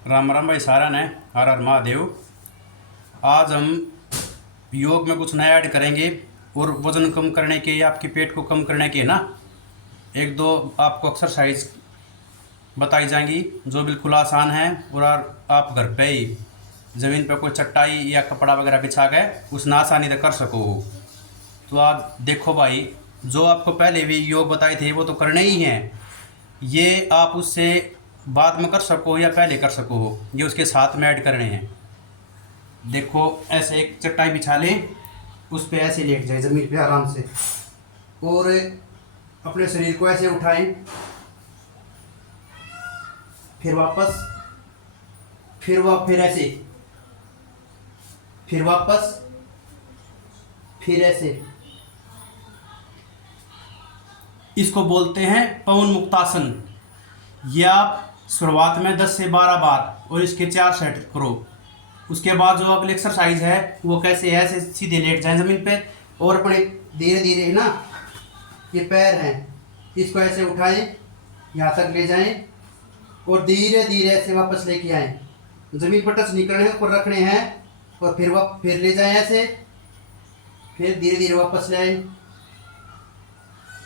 राम राम भाई सारा ने। हर हर महादेव। आज हम योग में कुछ नया ऐड करेंगे और वजन कम करने के या आपके पेट को कम करने के ना एक दो आपको एक्सरसाइज बताई जाएंगी जो बिल्कुल आसान है। और आप घर पे ही ज़मीन पर कोई चटाई या कपड़ा वगैरह बिछा के उसने आसानी से कर सको। तो आप देखो भाई, जो आपको पहले भी योग बताए थे वो तो करने ही हैं। ये आप उससे बाद में कर सको या पहले कर सको, ये उसके साथ में ऐड करने हैं। देखो, ऐसे एक चटाई बिछा लें, उस पे ऐसे लेट जाए ज़मीन पे आराम से और अपने शरीर को ऐसे उठाएं, फिर वापस, फिर ऐसे, फिर वापस, फिर ऐसे। इसको बोलते हैं पवन मुक्तासन। ये आप शुरुआत में 10 से 12 बार और इसके 4 सेट करो। उसके बाद जो अगली एक्सरसाइज है वो कैसे है, ऐसे सीधे लेट जाएं ज़मीन पे और अपने धीरे धीरे ना, ये पैर हैं इसको ऐसे उठाएं, यहाँ तक ले जाएं और धीरे धीरे ऐसे वापस लेके आएं। ज़मीन पर टच नहीं करने हैं, ऊपर रखने हैं और फिर ले जाएं ऐसे, फिर धीरे धीरे वापस ले आएं।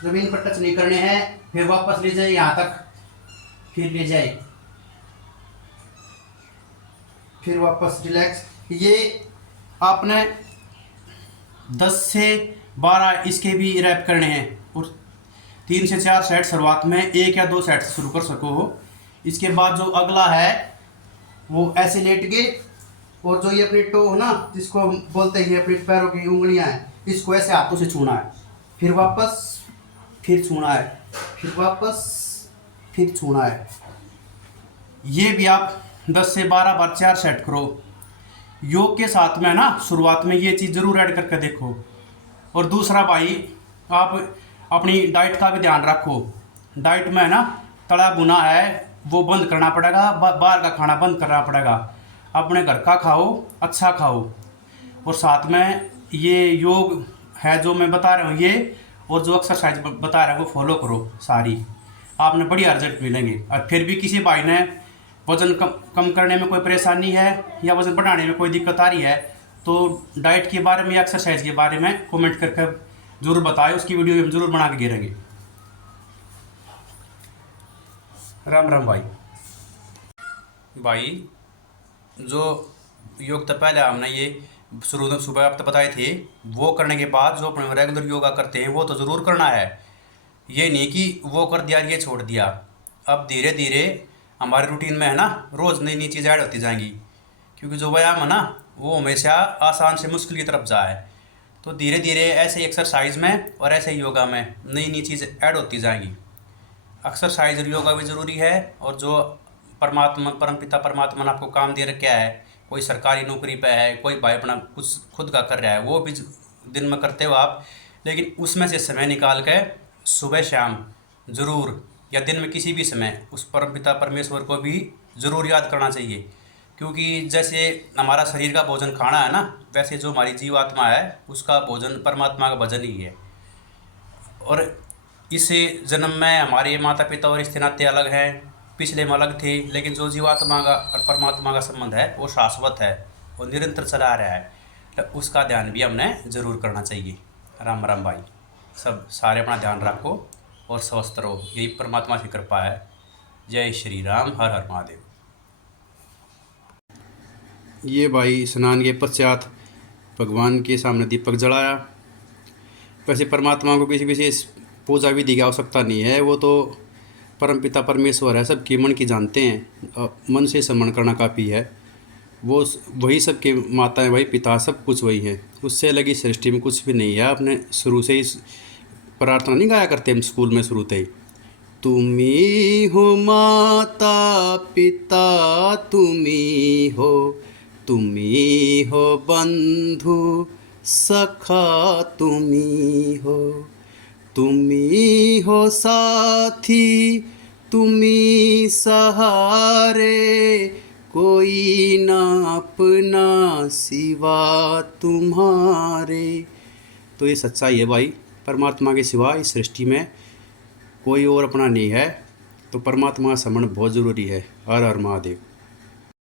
ज़मीन पर टच नहीं करने हैं, फिर वापस ले जाए यहाँ तक, फिर ले जाए, फिर वापस रिलैक्स। ये आपने 10 से 12 इसके भी रैप करने हैं और 3 से 4 सेट शुरुआत में 1 या 2 सेट से शुरू कर सको हो। इसके बाद जो अगला है वो ऐसे लेट के, और जो ये अपनी टो है ना जिसको हम बोलते हैं अपने पैरों की उंगलियां हैं, इसको ऐसे हाथों से छूना है, फिर वापस, फिर छूना है, फिर वापस, फिर छूना है। ये भी आप 10 से 12 बार 4 सेट करो। योग के साथ में ना शुरुआत में ये चीज़ ज़रूर ऐड करके देखो। और दूसरा भाई, आप अपनी डाइट का भी ध्यान रखो। डाइट में ना तला भुना है वो बंद करना पड़ेगा, बाहर का खाना बंद करना पड़ेगा। अपने घर का खाओ, अच्छा खाओ। और साथ में ये योग है जो मैं बता रहा हूँ ये, और जो एक्सरसाइज बता रहा हूँ वो फॉलो करो सारी, आपने बढ़िया रिजल्ट मिलेंगे। और फिर भी किसी भाई ने वज़न कम करने में कोई परेशानी है या वज़न बढ़ाने में कोई दिक्कत आ रही है तो डाइट के बारे में या एक्सरसाइज के बारे में कमेंट करके ज़रूर बताएं, उसकी वीडियो हम ज़रूर बना के गिरेंगे। राम राम भाई, जो योग तो पहले हमने ये शुरू में सुबह आप तो बताए थे, वो करने के बाद जो अपने रेगुलर योगा करते हैं वो तो ज़रूर करना है। ये नहीं कि वो कर दिया ये छोड़ दिया। अब धीरे धीरे हमारे रूटीन में है ना रोज़ नई नई चीज़ ऐड होती जाएंगी, क्योंकि जो व्यायाम है ना वो हमेशा आसान से मुश्किल की तरफ जाए। तो धीरे धीरे ऐसे एक्सरसाइज में और ऐसे योगा में नई नई चीज़ ऐड होती जाएंगी। एक्सरसाइज और योगा भी ज़रूरी है। और जो परमपिता परमात्मा ने आपको काम दे रखा है, कोई सरकारी नौकरी पे है, कोई भाई अपना कुछ खुद का कर रहा है, वो भी दिन में करते हो आप, लेकिन उसमें से समय निकाल के सुबह शाम ज़रूर या दिन में किसी भी समय उस परमपिता परमेश्वर को भी ज़रूर याद करना चाहिए। क्योंकि जैसे हमारा शरीर का भोजन खाना है ना, वैसे जो हमारी जीवात्मा है उसका भोजन परमात्मा का भजन ही है। और इस जन्म में हमारे माता पिता और इसके नाते अलग हैं, पिछले में अलग थे, लेकिन जो जीवात्मा का और परमात्मा का संबंध है वो शाश्वत है और निरंतर चला रहा है। तो उसका ध्यान भी हमने ज़रूर करना चाहिए। राम राम भाई, सब सारे अपना ध्यान रखो और स्वस्थ रहो, यही परमात्मा की कृपा है। जय श्री राम, हर हर महादेव। ये भाई स्नान के पश्चात भगवान के सामने दीपक जलाया। वैसे परमात्मा को किसी विशेष पूजा विधि की आवश्यकता नहीं है, वो तो परमपिता परमेश्वर है, सबकी मन की जानते हैं। मन से स्मरण करना काफ़ी है। वो वही सबके माता है, वही पिता, सब कुछ वही है। उससे अलग ही सृष्टि में कुछ भी नहीं है। आपने शुरू से ही प्रार्थना नहीं गाया करते हम स्कूल में शुरू से, तुम्ही हो माता पिता, तुम्ही हो बंधु सखा, तुम्ही हो साथी, तुम्ही सहारे, कोई ना अपना सिवा तुम्हारे। तो ये सच्चाई है भाई, परमात्मा के सिवा इस सृष्टि में कोई और अपना नहीं है। तो परमात्मा का स्मरण बहुत ज़रूरी है। हर हर महादेव।